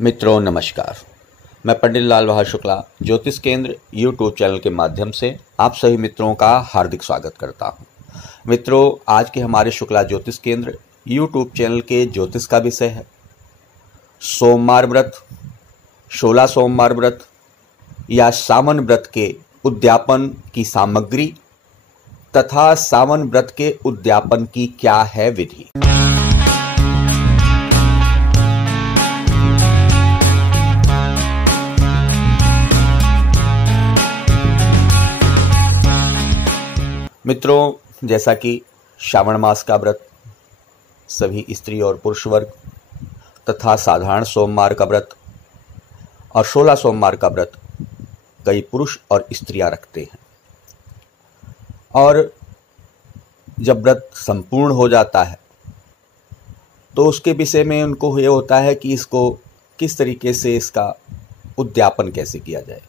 मित्रों नमस्कार। मैं पंडित लाल बहादुर शुक्ला ज्योतिष केंद्र यूट्यूब चैनल के माध्यम से आप सभी मित्रों का हार्दिक स्वागत करता हूं। मित्रों, आज के हमारे शुक्ला ज्योतिष केंद्र यूट्यूब चैनल के ज्योतिष का विषय है सोमवार व्रत, 16 सोमवार व्रत या सावन व्रत के उद्यापन की सामग्री तथा सावन व्रत के उद्यापन की क्या है विधि। मित्रों, जैसा कि श्रावण मास का व्रत सभी स्त्री और पुरुष वर्ग तथा साधारण सोमवार का व्रत और 16 सोमवार का व्रत कई पुरुष और स्त्रियां रखते हैं, और जब व्रत संपूर्ण हो जाता है तो उसके विषय में उनको ये होता है कि इसको किस तरीके से इसका उद्यापन कैसे किया जाए।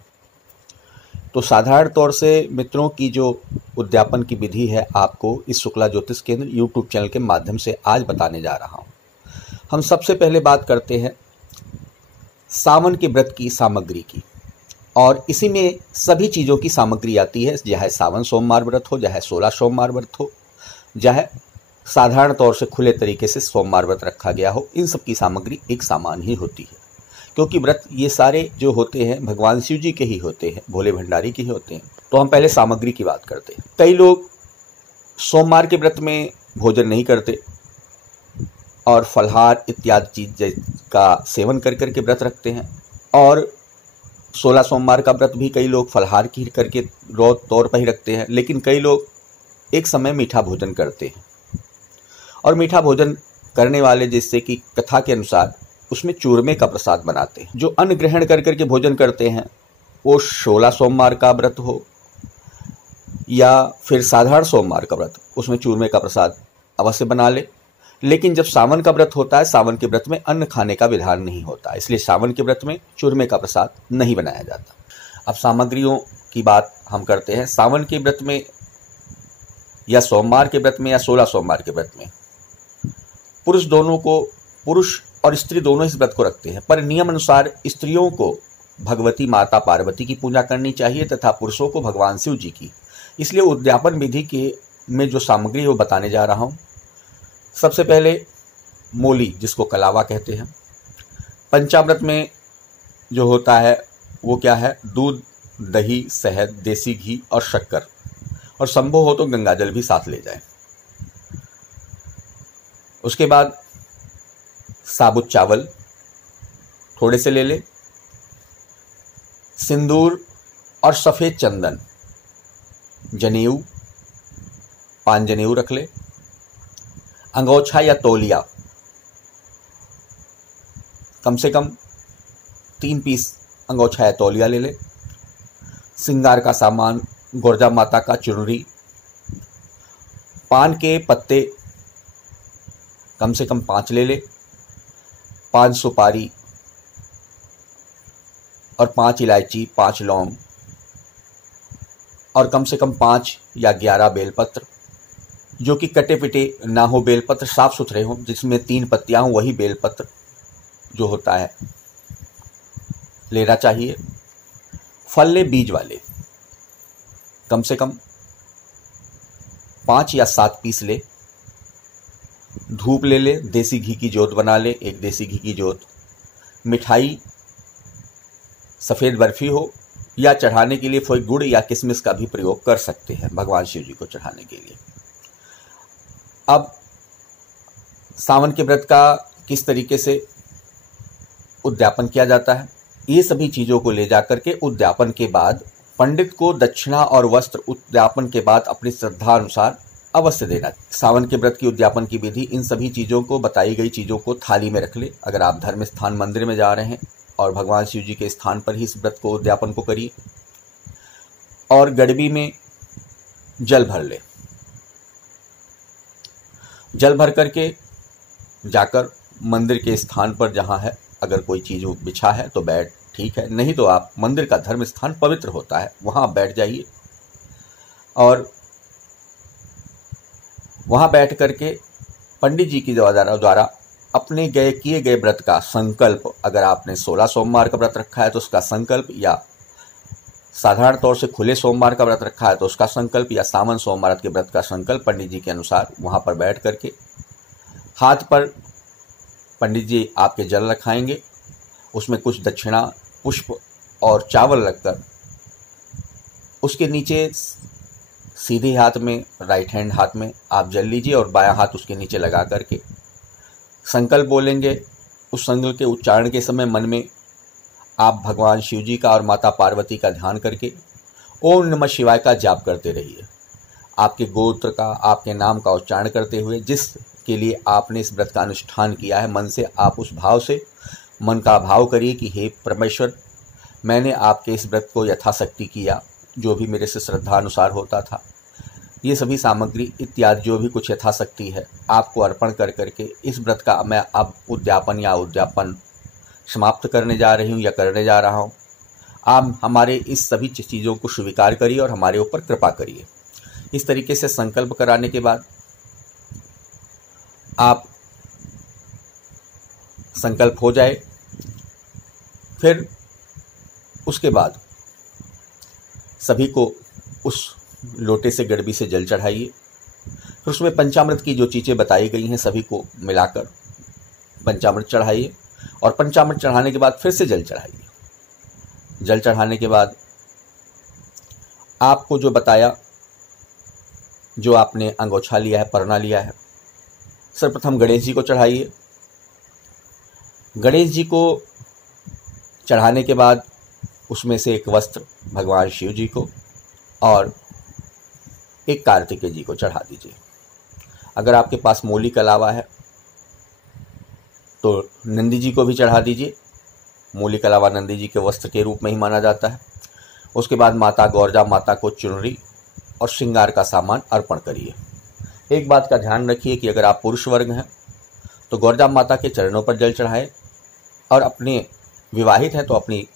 तो साधारण तौर से मित्रों की जो उद्यापन की विधि है आपको इस शुक्ला ज्योतिष केंद्र यूट्यूब चैनल के माध्यम से आज बताने जा रहा हूं। हम सबसे पहले बात करते हैं सावन के व्रत की सामग्री की, और इसी में सभी चीज़ों की सामग्री आती है, चाहे सावन सोमवार व्रत हो, चाहे 16 सोमवार व्रत हो, चाहे साधारण तौर से खुले तरीके से सोमवार व्रत रखा गया हो। इन सब की सामग्री एक समान ही होती है, क्योंकि व्रत ये सारे जो होते हैं भगवान शिव जी के ही होते हैं, भोले भंडारी के ही होते हैं। तो हम पहले सामग्री की बात करते हैं। कई लोग सोमवार के व्रत में भोजन नहीं करते और फलहार इत्यादि चीज का सेवन कर करके व्रत रखते हैं, और 16 सोमवार का व्रत भी कई लोग फलहार की करके तौर पर ही रखते हैं। लेकिन कई लोग एक समय मीठा भोजन करते हैं, और मीठा भोजन करने वाले जिससे कि कथा के अनुसार उसमें चूरमे का प्रसाद बनाते हैं। जो अन्न ग्रहण कर करके भोजन करते हैं वो 16 सोमवार का व्रत हो या फिर साधारण सोमवार का व्रत, उसमें चूरमे का प्रसाद अवश्य बना ले। लेकिन जब सावन का व्रत होता है, सावन के व्रत में अन्न खाने का विधान नहीं होता, इसलिए सावन के व्रत में चूरमे का प्रसाद नहीं बनाया जाता। अब सामग्रियों की बात हम करते हैं। सावन के व्रत में या सोमवार के व्रत में या 16 सोमवार के व्रत में पुरुष और स्त्री दोनों इस व्रत को रखते हैं, पर नियम अनुसार स्त्रियों को भगवती माता पार्वती की पूजा करनी चाहिए तथा पुरुषों को भगवान शिव जी की। इसलिए उद्यापन विधि के में जो सामग्री है वो बताने जा रहा हूँ। सबसे पहले मोली, जिसको कलावा कहते हैं। पंचामृत में जो होता है वो क्या है? दूध, दही, शहद, देसी घी और शक्कर, और संभव हो तो गंगाजल भी साथ ले जाएं। उसके बाद साबुत चावल थोड़े से ले ले, सिंदूर और सफ़ेद चंदन, जनेऊ, 5 जनेऊ रख ले, अंगोछा या तौलिया कम से कम 3 पीस अंगोछा या तौलिया ले ले, श्रृंगार का सामान, गुर्जा माता का चुनरी, पान के पत्ते कम से कम 5 ले ले, 5 सुपारी और 5 इलायची, 5 लौंग, और कम से कम 5 या 11 बेलपत्र, जो कि कटे पिटे ना हो, बेलपत्र साफ सुथरे हों, जिसमें 3 पत्तियां हों, वही बेलपत्र जो होता है लेना चाहिए। फल ले बीज वाले, कम से कम 5 या 7 पीस ले। धूप ले ले, देसी घी की जोत बना ले, 1 देसी घी की जोत। मिठाई सफ़ेद बर्फी हो, या चढ़ाने के लिए कोई गुड़ या किशमिश का भी प्रयोग कर सकते हैं भगवान शिव जी को चढ़ाने के लिए। अब सावन के व्रत का किस तरीके से उद्यापन किया जाता है, ये सभी चीज़ों को ले जाकर के उद्यापन के बाद पंडित को दक्षिणा और वस्त्र उद्यापन के बाद अपनी श्रद्धा अनुसार अवश्य देना। सावन के व्रत की उद्यापन की विधि इन सभी चीज़ों को, बताई गई चीज़ों को थाली में रख ले। अगर आप धर्म स्थान मंदिर में जा रहे हैं और भगवान शिव जी के स्थान पर ही इस व्रत को उद्यापन को करिए, और गड़बी में जल भर ले। जल भर करके जाकर मंदिर के स्थान पर जहाँ है, अगर कोई चीज़ बिछा है तो बैठ, ठीक है, नहीं तो आप मंदिर का धर्म स्थान पवित्र होता है, वहाँ बैठ जाइए, और वहाँ बैठ करके पंडित जी की द्वारा अपने किए गए व्रत का संकल्प, अगर आपने 16 सोमवार का व्रत रखा है तो उसका संकल्प, या साधारण तौर से खुले सोमवार का व्रत रखा है तो उसका संकल्प, या सावन सोमवार के व्रत का संकल्प पंडित जी के अनुसार वहाँ पर बैठ करके हाथ पर पंडित जी आपके जल रखाएंगे, उसमें कुछ दक्षिणा, पुष्प और चावल रखकर उसके नीचे सीधे हाथ में, राइट हैंड हाथ में आप जल लीजिए और बायां हाथ उसके नीचे लगा करके संकल्प बोलेंगे। उस संकल्प के उच्चारण के समय मन में आप भगवान शिव जी का और माता पार्वती का ध्यान करके ओम नमः शिवाय का जाप करते रहिए। आपके गोत्र का, आपके नाम का उच्चारण करते हुए जिसके लिए आपने इस व्रत का अनुष्ठान किया है, मन से आप उस भाव से मन का भाव करिए कि हे परमेश्वर, मैंने आपके इस व्रत को यथाशक्ति किया, जो भी मेरे से श्रद्धा अनुसार होता था। ये सभी सामग्री इत्यादि जो भी कुछ यथाशक्ति है आपको अर्पण कर करके इस व्रत का मैं अब उद्यापन समाप्त करने जा रही हूँ या करने जा रहा हूँ। आप हमारे इस सभी चीज़ों को स्वीकार करिए और हमारे ऊपर कृपा करिए। इस तरीके से संकल्प कराने के बाद आप संकल्प हो जाए, फिर उसके बाद सभी को उस लोटे से गड़बी से जल चढ़ाइए। फिर उसमें पंचामृत की जो चीज़ें बताई गई हैं सभी को मिलाकर पंचामृत चढ़ाइए, और पंचामृत चढ़ाने के बाद फिर से जल चढ़ाइए। जल चढ़ाने के बाद आपको जो बताया, जो आपने अंगोछा लिया है, परना लिया है, सर्वप्रथम गणेश जी को चढ़ाइए। गणेश जी को चढ़ाने के बाद उसमें से एक वस्त्र भगवान शिव जी को और एक कार्तिकेय जी को चढ़ा दीजिए। अगर आपके पास मूली के अलावा है तो नंदी जी को भी चढ़ा दीजिए। मूली के अलावा नंदी जी के वस्त्र के रूप में ही माना जाता है। उसके बाद माता गौरजा माता को चुनरी और श्रृंगार का सामान अर्पण करिए। एक बात का ध्यान रखिए कि अगर आप पुरुष वर्ग हैं तो गौरजा माता के चरणों पर जल चढ़ाएं, और अपने विवाहित हैं तो अपनी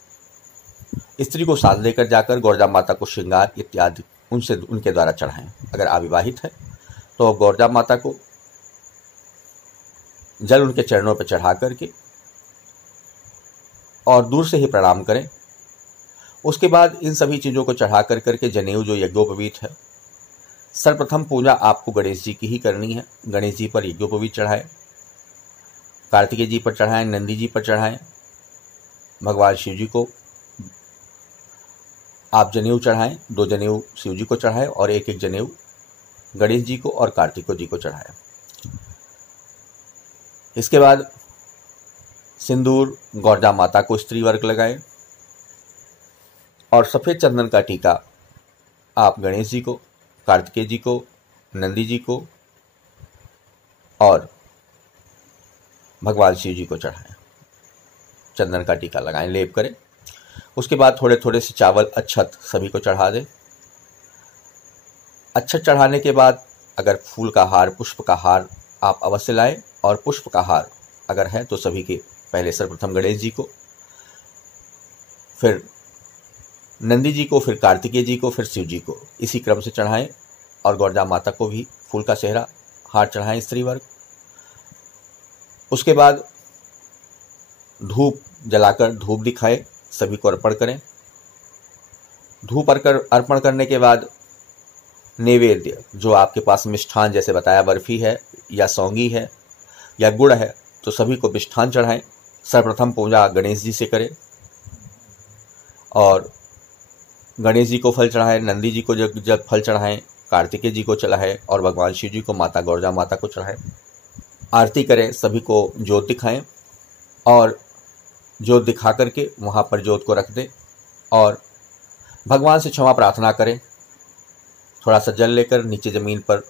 स्त्री को साथ लेकर जाकर गौरजा माता को श्रृंगार इत्यादि उनके द्वारा चढ़ाएं। अगर अविवाहित है तो गौरजा माता को जल उनके चरणों पर चढ़ा करके और दूर से ही प्रणाम करें। उसके बाद इन सभी चीज़ों को चढ़ा कर करके जनेऊ जो यज्ञोपवीत है, सर्वप्रथम पूजा आपको गणेश जी की ही करनी है। गणेश जी पर यज्ञोपवीत चढ़ाएं, कार्तिकेय जी पर चढ़ाएं, नंदी जी पर चढ़ाएं, भगवान शिव जी को आप जनेऊ चढ़ाएं। 2 जनेऊ शिव जी को चढ़ाएं और एक जनेऊ गणेश जी को और कार्तिकेय जी को चढ़ाएं। इसके बाद सिंदूर गौरजा माता को स्त्री वर्ग लगाएं और सफ़ेद चंदन का टीका आप गणेश जी को, कार्तिकेय जी को, नंदी जी को और भगवान शिव जी को चढ़ाएं। चंदन का टीका लगाएं, लेप करें। उसके बाद थोड़े थोड़े से चावल अक्षत सभी को चढ़ा दें। अक्षत चढ़ाने के बाद अगर फूल का हार, पुष्प का हार आप अवश्य लाएं, और पुष्प का हार अगर है तो सभी के पहले सर्वप्रथम गणेश जी को, फिर नंदी जी को, फिर कार्तिकेय जी को, फिर शिव जी को इसी क्रम से चढ़ाएं। और गौरजा माता को भी फूल का सेहरा हार चढ़ाएं स्त्री वर्ग। उसके बाद धूप जलाकर धूप दिखाएं, सभी को अर्पण करें। धूप अर्पण करने के बाद नैवेद्य जो आपके पास मिष्ठान, जैसे बताया बर्फी है या सौंगी है या गुड़ है, तो सभी को मिष्ठान चढ़ाएं। सर्वप्रथम पूजा गणेश जी से करें और गणेश जी को फल चढ़ाएं, नंदी जी को जब फल चढ़ाएं, कार्तिकेय जी को चढ़ाएं और भगवान शिव जी को, माता गौरजा माता को चढ़ाएं। आरती करें, सभी को जोत दिखाएं और जोत दिखा करके वहाँ पर जोत को रख दें और भगवान से क्षमा प्रार्थना करें। थोड़ा सा जल लेकर नीचे ज़मीन पर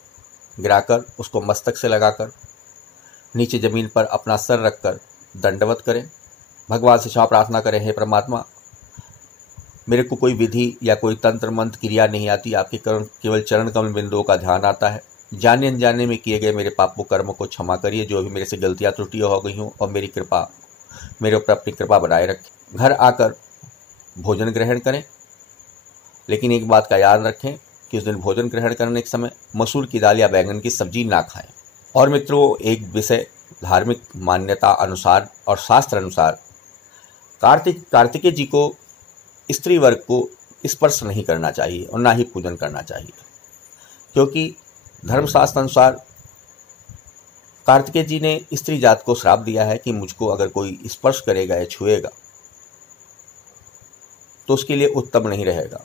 गिराकर उसको मस्तक से लगाकर नीचे ज़मीन पर अपना सर रखकर दंडवत करें। भगवान से क्षमा प्रार्थना करें, हे परमात्मा, मेरे को कोई विधि या कोई तंत्र मंत्र क्रिया नहीं आती, आपके केवल चरण कमल बिंदुओं का ध्यान आता है। जाने अनजाने में किए गए मेरे पापों कर्मों को क्षमा करिए, जो भी मेरे से गलतियाँ त्रुटियाँ हो गई हों, और मेरे ऊपर अपनी कृपा बनाए रखें। घर आकर भोजन ग्रहण करें, लेकिन एक बात का याद रखें कि उस दिन भोजन ग्रहण करने के समय मसूर की दाल या बैंगन की सब्जी ना खाएं। और मित्रों, एक विषय धार्मिक मान्यता अनुसार और शास्त्र अनुसार कार्तिकेय जी को स्त्री वर्ग को स्पर्श नहीं करना चाहिए और ना ही पूजन करना चाहिए, क्योंकि धर्मशास्त्र अनुसार कार्तिकेय जी ने स्त्री जात को श्राप दिया है कि मुझको अगर कोई स्पर्श करेगा या छुएगा तो उसके लिए उत्तम नहीं रहेगा,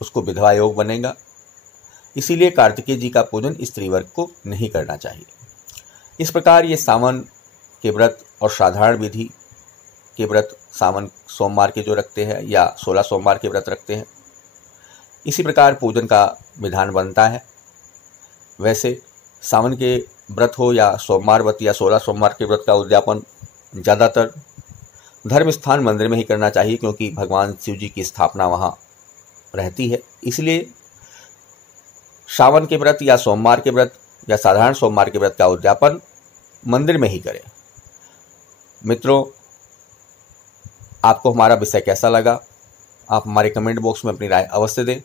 उसको विधवा योग बनेगा। इसीलिए कार्तिकेय जी का पूजन स्त्री वर्ग को नहीं करना चाहिए। इस प्रकार ये सावन के व्रत और साधारण विधि के व्रत सावन सोमवार के जो रखते हैं या 16 सोमवार के व्रत रखते हैं, इसी प्रकार पूजन का विधान बनता है। वैसे सावन के व्रत हो या सोमवार व्रत या 16 सोमवार के व्रत का उद्यापन ज़्यादातर धर्म स्थान मंदिर में ही करना चाहिए, क्योंकि भगवान शिव जी की स्थापना वहाँ रहती है। इसलिए सावन के व्रत या सोमवार के व्रत या साधारण सोमवार के व्रत का उद्यापन मंदिर में ही करें। मित्रों, आपको हमारा विषय कैसा लगा? आप हमारे कमेंट बॉक्स में अपनी राय अवश्य दें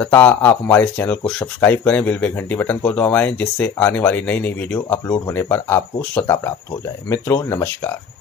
तथा आप हमारे इस चैनल को सब्सक्राइब करें, बेल व घंटी बटन को दबाएं, जिससे आने वाली नई वीडियो अपलोड होने पर आपको स्वतः प्राप्त हो जाए। मित्रों, नमस्कार।